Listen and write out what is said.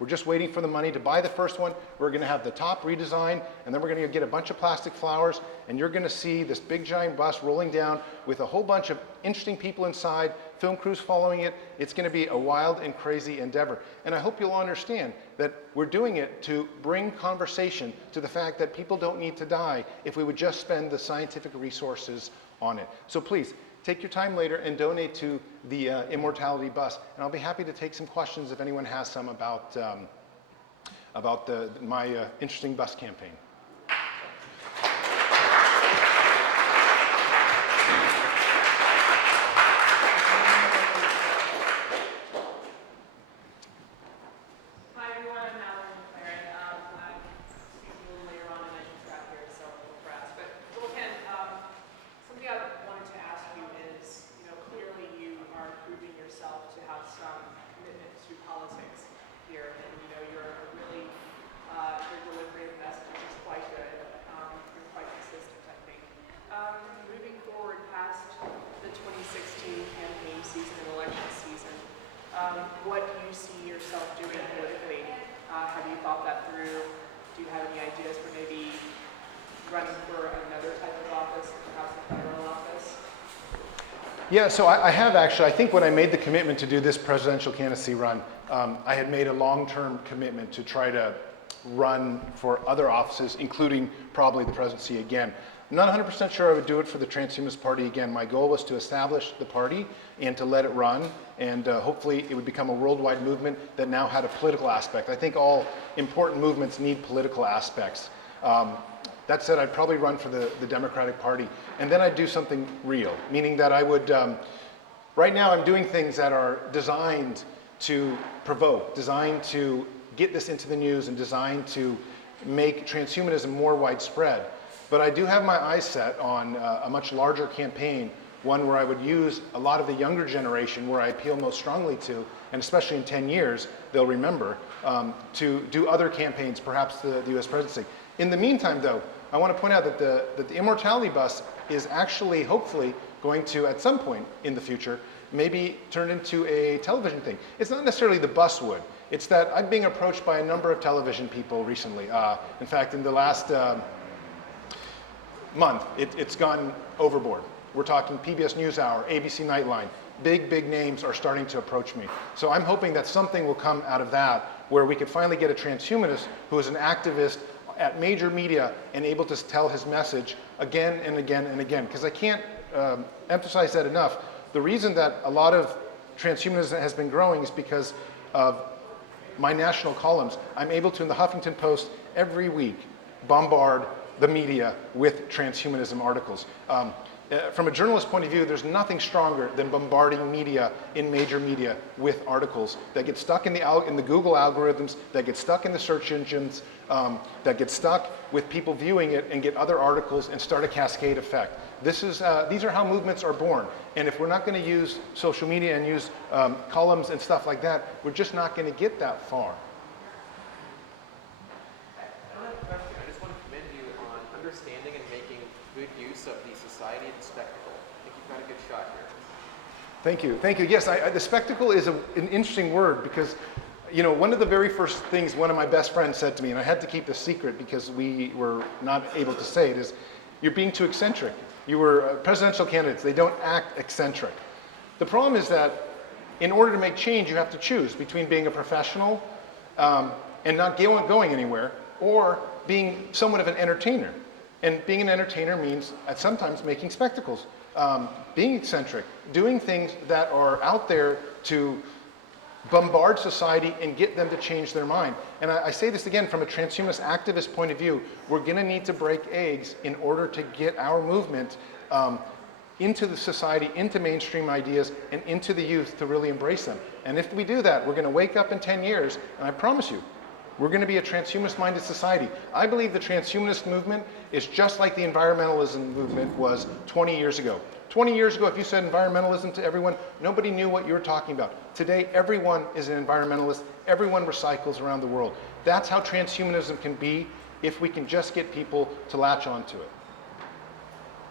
We're just waiting for the money to buy the first one. We're going to have the top redesigned, and then we're going to get a bunch of plastic flowers, and you're going to see this big giant bus rolling down with a whole bunch of interesting people inside, film crews following it. It's going to be a wild and crazy endeavor. And I hope you'll understand that we're doing it to bring conversation to the fact that people don't need to die if we would just spend the scientific resources on it. So please, take your time later and donate to the Immortality Bus. And I'll be happy to take some questions if anyone has some about my interesting bus campaign. What do you see yourself doing politically? Have you thought that through? Do you have any ideas for maybe running for another type of office, perhaps a federal office? Yeah, so I have actually. I think when I made the commitment to do this presidential candidacy run, I had made a long-term commitment to try to run for other offices, including probably the presidency again. I'm not 100% sure I would do it for the Transhumanist Party again. My goal was to establish the party and to let it run, and hopefully it would become a worldwide movement that now had a political aspect. I think all important movements need political aspects. That said, I'd probably run for the Democratic Party, and then I'd do something real, meaning that I would, right now I'm doing things that are designed to provoke, designed to get this into the news, and designed to make transhumanism more widespread. But I do have my eyes set on a much larger campaign, one where I would use a lot of the younger generation, where I appeal most strongly to, and especially in 10 years, they'll remember, to do other campaigns, perhaps the US presidency. In the meantime, though, I want to point out that the Immortality Bus is actually, hopefully, going to, at some point in the future, maybe turn into a television thing. It's not necessarily the bus would. It's that I'm being approached by a number of television people recently. In fact, in the last month, it's gone overboard. We're talking PBS NewsHour, ABC Nightline. Big names are starting to approach me. So I'm hoping that something will come out of that where we could finally get a transhumanist who is an activist at major media and able to tell his message again and again and again. Because I can't emphasize that enough. The reason that a lot of transhumanism has been growing is because of my national columns. I'm able to, in the Huffington Post, every week, bombard the media with transhumanism articles. From a journalist point of view, there's nothing stronger than bombarding media in major media with articles that get stuck in the Google algorithms, that get stuck in the search engines, that get stuck with people viewing it and get other articles and start a cascade effect. These are how movements are born. And if we're not going to use social media and use columns and stuff like that, we're just not going to get that far. Understanding and making good use of the society and spectacle. I think you've got a good shot here. Thank you. Yes, the spectacle is an interesting word because, one of the very first things one of my best friends said to me, and I had to keep this secret because we were not able to say it, is, you're being too eccentric. You were presidential candidates, they don't act eccentric. The problem is that in order to make change, you have to choose between being a professional and not going anywhere, or being somewhat of an entertainer. And being an entertainer means sometimes making spectacles, being eccentric, doing things that are out there to bombard society and get them to change their mind. And I say this again from a transhumanist activist point of view, we're going to need to break eggs in order to get our movement into the society, into mainstream ideas, and into the youth to really embrace them. And if we do that, we're going to wake up in 10 years, and I promise you, we're going to be a transhumanist-minded society. I believe the transhumanist movement is just like the environmentalism movement was 20 years ago. 20 years ago, if you said environmentalism to everyone, nobody knew what you were talking about. Today, everyone is an environmentalist. Everyone recycles around the world. That's how transhumanism can be if we can just get people to latch onto it.